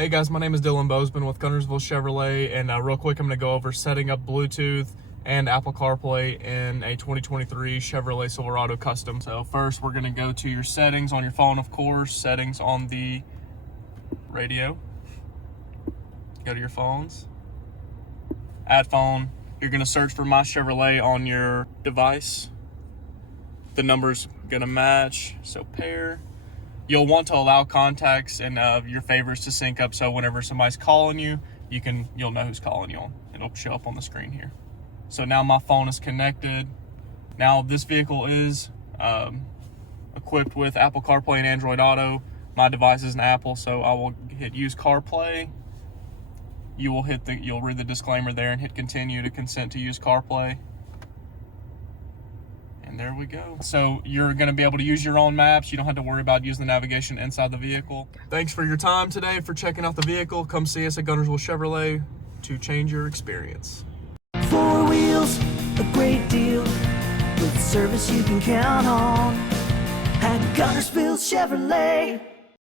Hey guys, my name is Dylon Bozeman with Guntersville Chevrolet, and real quick I'm going to go over setting up Bluetooth and Apple CarPlay in a 2023 Chevrolet Silverado Custom. So first we're going to go to your settings on your phone, of course, settings on the radio. Go to your phones, add phone. You're going to search for My Chevrolet on your device. The number's going to match, so pair. You'll want to allow contacts and your favorites to sync up, so whenever somebody's calling you, you'll know who's calling you. It'll show up on the screen here. So now my phone is connected. Now this vehicle is equipped with Apple CarPlay and Android Auto. My device is an Apple, so I will hit Use CarPlay. You'll read the disclaimer there and hit Continue to consent to use CarPlay. And there we go. So you're going to be able to use your own maps. You don't have to worry about using the navigation inside the vehicle. Thanks for your time today, for checking out the vehicle. Come see us at Guntersville Chevrolet to change your experience. 4 wheels, a great deal, with service you can count on at Guntersville Chevrolet.